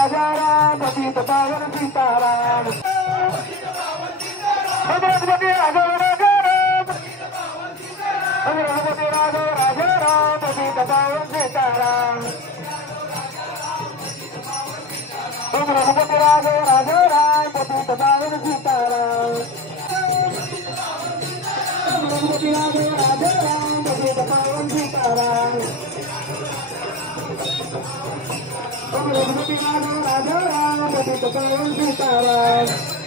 राजा राम पतित पावन सीताराम रघुपति राघव राजा राम रघुपति राघव राजा राम पतित पावन सीताराम रघुपति राघव राजा राम पतित पावन सीताराम रघुपति राघव राजा राम पतित पावन सीताराम रघुपति राघव राजा राम पतित पावन सीताराम